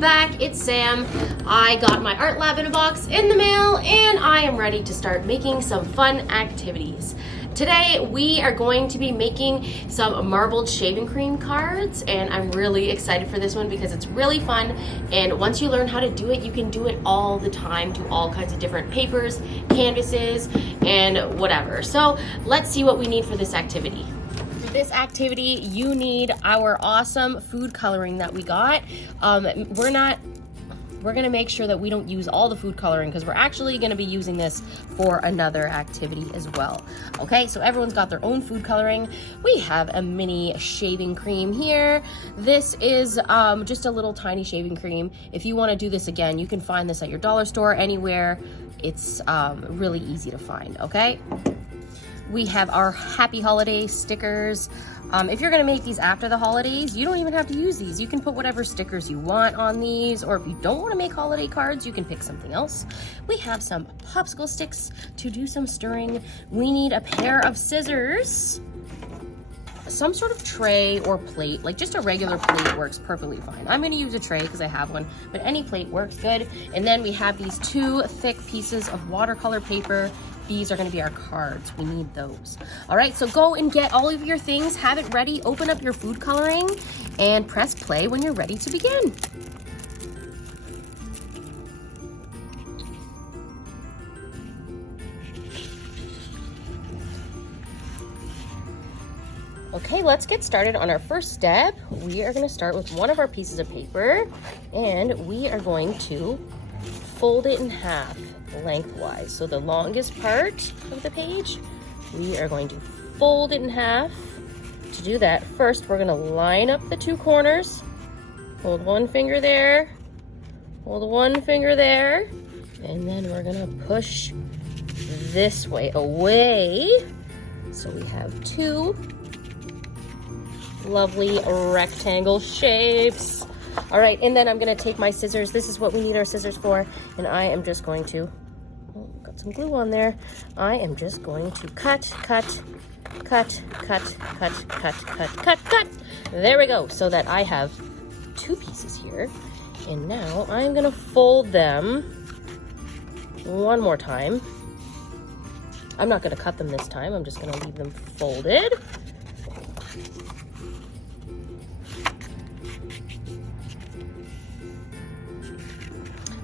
Welcome back, it's Sam. I got my art lab in a box in the mail and I am ready to start making some fun activities. Today we are going to be making some marbled shaving cream cards and I'm really excited for this one because it's really fun, and once you learn how to do it, you can do it all the time to all kinds of different papers, canvases, and whatever. So let's see what we need for this activity. For this activity, you need our awesome food coloring that we got. We're gonna make sure that we don't use all the food coloring because we're actually gonna be using this for another activity as well. Okay, so everyone's got their own food coloring. We have a mini shaving cream here. This is just a little tiny shaving cream. If you wanna do this again, you can find this at your dollar store, anywhere. It's really easy to find, okay? We have our happy holiday stickers. If you're gonna make these after the holidays, you don't even have to use these. You can put whatever stickers you want on these, or if you don't wanna make holiday cards, you can pick something else. We have some popsicle sticks to do some stirring. We need a pair of scissors, some sort of tray or plate, like just a regular plate works perfectly fine. I'm gonna use a tray because I have one, but any plate works good. And then we have these two thick pieces of watercolor paper. These are gonna be our cards. We need those. All right, so go and get all of your things, have it ready, open up your food coloring, and press play when you're ready to begin. Okay, let's get started on our first step. We are gonna start with one of our pieces of paper, and we are going to fold it in half lengthwise. So the longest part of the page, we are going to fold it in half. To do that, first we're gonna line up the two corners. Hold one finger there, hold one finger there, and then we're gonna push this way away. So we have two lovely rectangle shapes. All right, and then I'm gonna take my scissors. This is what we need our scissors for, and I am just going to, oh, got some glue on there. I am just going to cut. There we go, so that I have two pieces here. And now I'm gonna fold them one more time. I'm not gonna cut them this time. I'm just gonna leave them folded.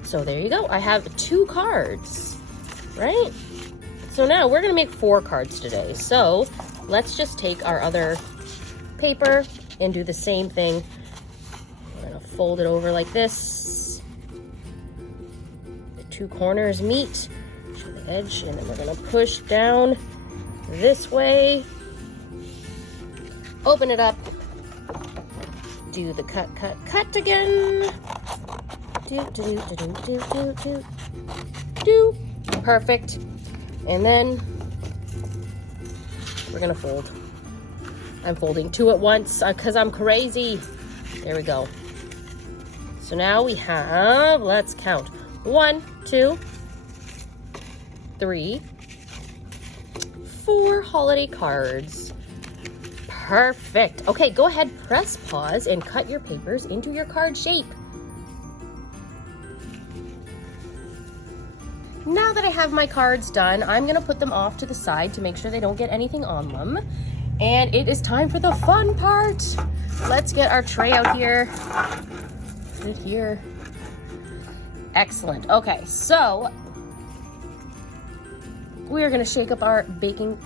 So there you go, I have two cards, right? So now we're gonna make 4 cards today. So let's just take our other paper and do the same thing. We're gonna fold it over like this. The two corners meet to the edge, and then we're gonna push down this way. Open it up. Do the cut again. Do. Perfect. And then we're gonna fold. I'm folding 2 at once because I'm crazy. There we go. So now we have, let's count. 1, 2, 3, 4 holiday cards. Perfect. Okay, go ahead, press pause and cut your papers into your card shape. Now that I have my cards done, I'm gonna put them off to the side to make sure they don't get anything on them. And it is time for the fun part. Let's get our tray out here. Put it here. Excellent. Okay, so we are gonna shake up our baking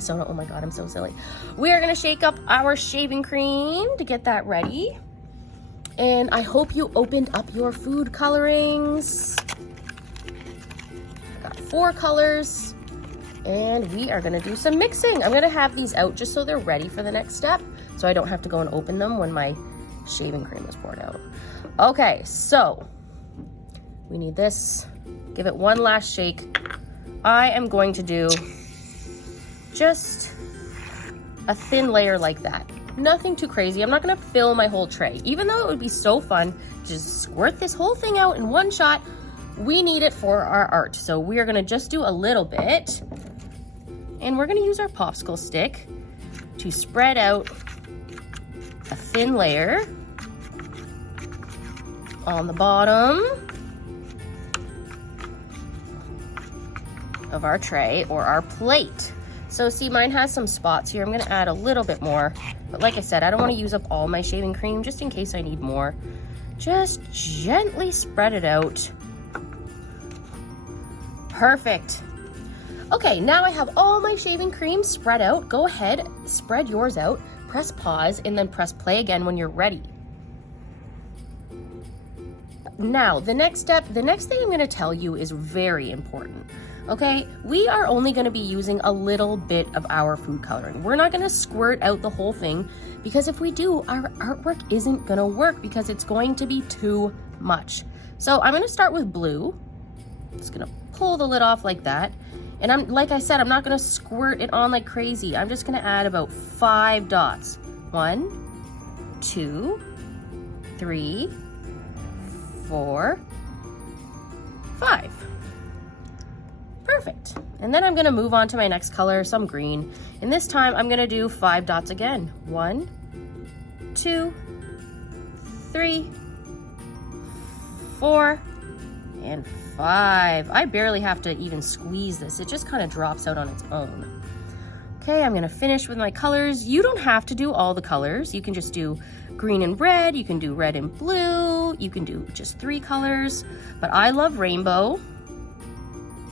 soda. Oh my God, I'm so silly. We are gonna shake up our shaving cream to get that ready. And I hope you opened up your food colorings. 4 colors, and we are gonna do some mixing. I'm gonna have these out just so they're ready for the next step, so I don't have to go and open them when my shaving cream is poured out. Okay, so we need this. Give it one last shake. I am going to do just a thin layer like that. Nothing too crazy. I'm not gonna fill my whole tray, even though it would be so fun to just squirt this whole thing out in one shot. We need it for our art, so we are gonna just do a little bit, and we're gonna use our popsicle stick to spread out a thin layer on the bottom of our tray or our plate. So see, mine has some spots here. I'm gonna add a little bit more, but like I said, I don't wanna use up all my shaving cream just in case I need more. Just gently spread it out. Perfect. Okay, now I have all my shaving cream spread out. Go ahead, spread yours out, press pause, and then press play again when you're ready. Now, the next thing I'm gonna tell you is very important. Okay, we are only going to be using a little bit of our food coloring. We're not going to squirt out the whole thing, because if we do, our artwork isn't going to work because it's going to be too much. So I'm going to start with blue. Just going to pull the lid off like that. And like I said, I'm not going to squirt it on like crazy. I'm just going to add about 5 dots. 1, 2, 3, 4, 5. Perfect. And then I'm going to move on to my next color, some green. And this time I'm going to do 5 dots again. 1, 2, 3, 4, and 5. I barely have to even squeeze this. It just kind of drops out on its own. Okay, I'm going to finish with my colors. You don't have to do all the colors. You can just do green and red. You can do red and blue. You can do just 3 colors. But I love rainbow.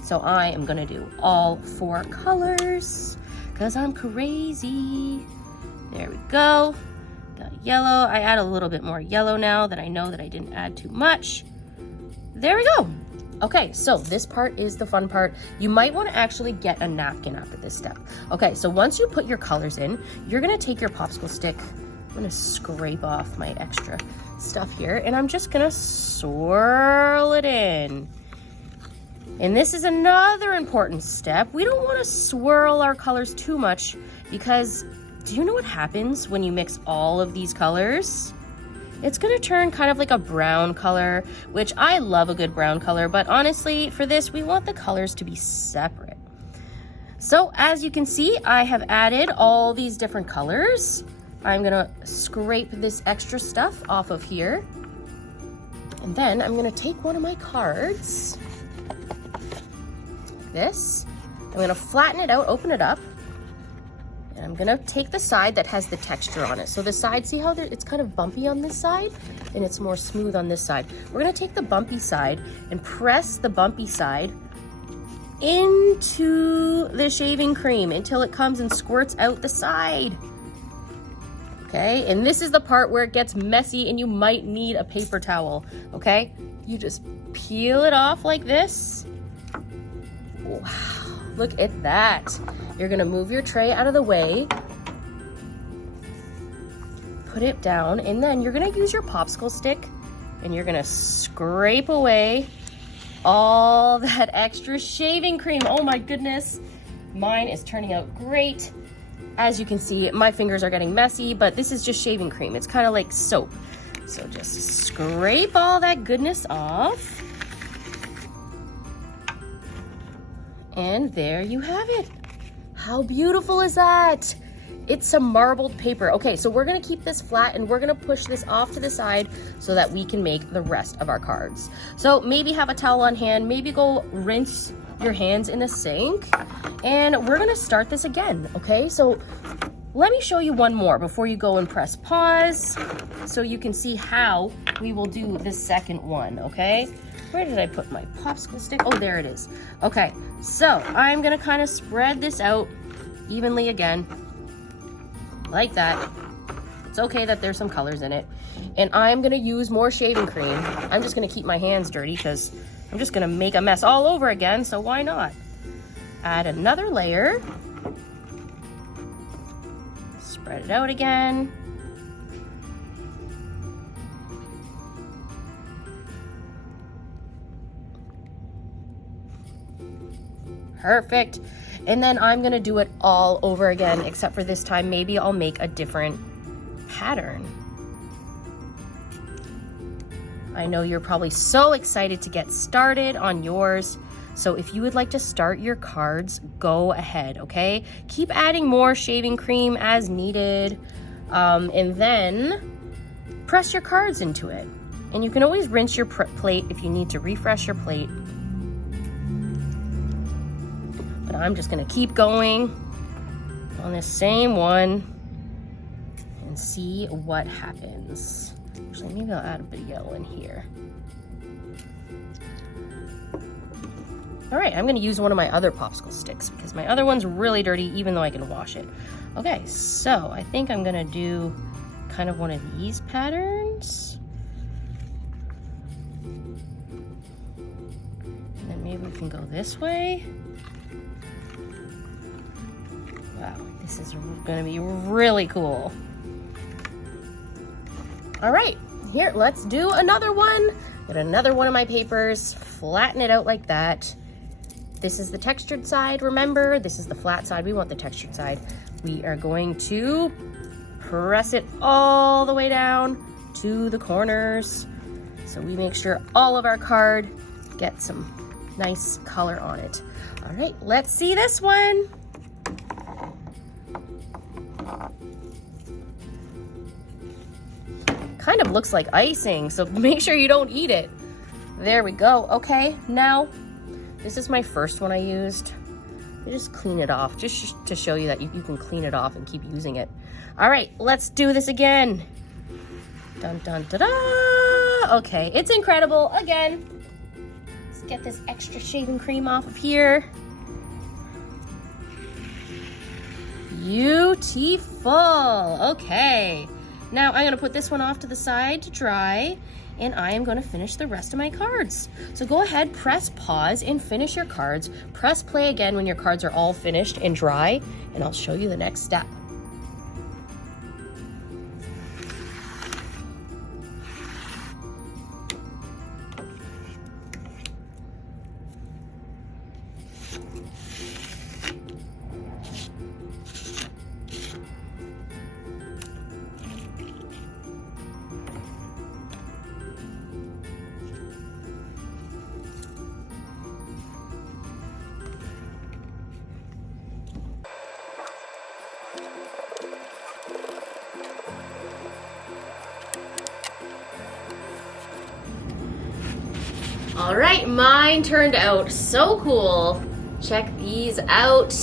So I am gonna do all 4 colors because I'm crazy. There we go. Got yellow. I add a little bit more yellow now that I know that I didn't add too much. There we go. Okay, so this part is the fun part. You might want to actually get a napkin after this step. Okay, so once you put your colors in, you're gonna take your popsicle stick. I'm gonna scrape off my extra stuff here, and I'm just gonna swirl it in. And this is another important step. We don't want to swirl our colors too much because do you know what happens when you mix all of these colors? It's going to turn kind of like a brown color, which I love a good brown color, but honestly, for this, we want the colors to be separate. So as you can see, I have added all these different colors. I'm going to scrape this extra stuff off of here. And then I'm going to take one of my cards. This. I'm going to flatten it out, open it up, and I'm going to take the side that has the texture on it. So the side, see how it's kind of bumpy on this side and it's more smooth on this side. We're going to take the bumpy side and press the bumpy side into the shaving cream until it comes and squirts out the side. Okay, and this is the part where it gets messy and you might need a paper towel. Okay, you just peel it off like this. Wow, look at that. You're gonna move your tray out of the way, put it down, and then you're gonna use your popsicle stick and you're gonna scrape away all that extra shaving cream. Oh my goodness, mine is turning out great. As you can see, my fingers are getting messy, but this is just shaving cream. It's kind of like soap. So just scrape all that goodness off. And there you have it. How beautiful is that? It's some marbled paper. Okay, so we're gonna keep this flat and we're gonna push this off to the side so that we can make the rest of our cards. So maybe have a towel on hand, maybe go rinse your hands in the sink, and we're gonna start this again, okay? So let me show you one more before you go and press pause so you can see how we will do the second one, okay? Where did I put my popsicle stick? Oh, there it is. Okay, so I'm gonna kind of spread this out evenly again, like that. It's okay that there's some colors in it. And I'm gonna use more shaving cream. I'm just gonna keep my hands dirty because I'm just gonna make a mess all over again, so why not? Add another layer. Spread it out again. Perfect. And then I'm gonna do it all over again, except for this time, maybe I'll make a different pattern. I know you're probably so excited to get started on yours. So if you would like to start your cards, go ahead, okay? Keep adding more shaving cream as needed. And then press your cards into it. And you can always rinse your plate if you need to refresh your plate. But I'm just gonna keep going on this same one and see what happens. Actually, maybe I'll add a bit of yellow in here. All right, I'm gonna use one of my other popsicle sticks because my other one's really dirty even though I can wash it. Okay, so I think I'm gonna do kind of one of these patterns. And then maybe we can go this way. Wow, this is gonna be really cool. All right, here, let's do another one. Get another one of my papers, flatten it out like that. This is the textured side, remember? This is the flat side. We want the textured side. We are going to press it all the way down to the corners. So we make sure all of our card gets some nice color on it. All right, let's see this one. Kind of looks like icing, so make sure you don't eat it. There we go. Okay, now, this is my first one I used. I just clean it off, just to show you that you can clean it off and keep using it. All right, let's do this again. Dun, dun, da, da. Okay, it's incredible. Again, let's get this extra shaving cream off of here. Beautiful. Okay, now I'm gonna put this one off to the side to dry, and I am gonna finish the rest of my cards. So go ahead, press pause and finish your cards. Press play again when your cards are all finished and dry, and I'll show you the next step. All right, mine turned out so cool. Check these out.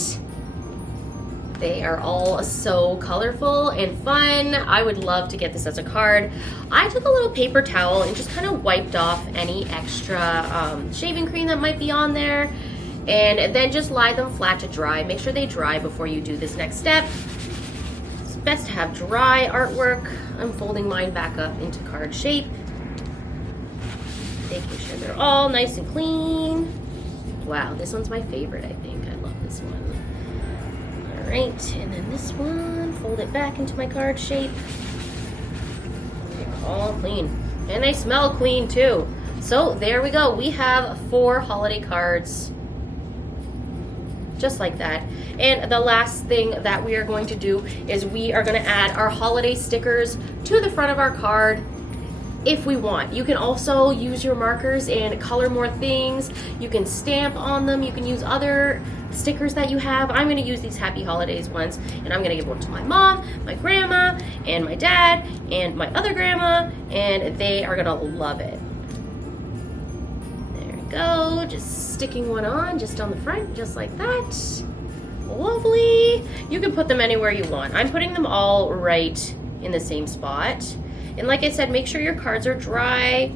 They are all so colorful and fun. I would love to get this as a card. I took a little paper towel and just kind of wiped off any extra shaving cream that might be on there, and then just lie them flat to dry. Make sure they dry before you do this next step. It's best to have dry artwork. I'm folding mine back up into card shape, making sure they're all nice and clean. Wow, this one's my favorite, I think. I love this one. All right, and then this one, fold it back into my card shape. They're all clean, and they smell clean too. So there we go. We have 4 holiday cards, just like that. And the last thing that we are going to do is we are going to add our holiday stickers to the front of our card if we want. You can also use your markers and color more things. You can stamp on them. You can use other stickers that you have. I'm going to use these Happy Holidays ones, and I'm going to give one to my mom, my grandma, and my dad, and my other grandma, and they are going to love it. There we go. Just sticking one on just on the front, just like that. Lovely. You can put them anywhere you want. I'm putting them all right in the same spot. And like I said, make sure your cards are dry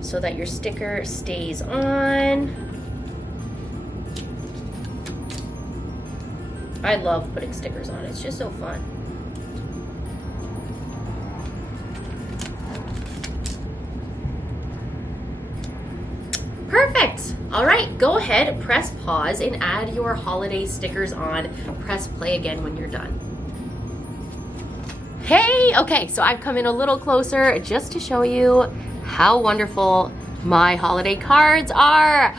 so that your sticker stays on. I love putting stickers on. It's just so fun. Perfect. All right, go ahead, press pause and add your holiday stickers on. Press play again when you're done. Hey, okay, so I've come in a little closer just to show you how wonderful my holiday cards are.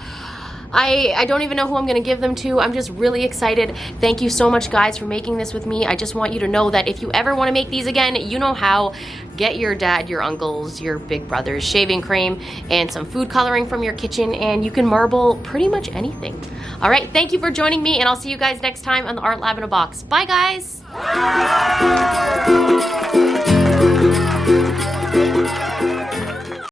I don't even know who I'm gonna give them to. I'm just really excited. Thank you so much, guys, for making this with me. I just want you to know that if you ever wanna make these again, you know how. Get your dad, your uncles, your big brothers shaving cream and some food coloring from your kitchen, and you can marble pretty much anything. All right, thank you for joining me, and I'll see you guys next time on the Art Lab in a Box. Bye, guys.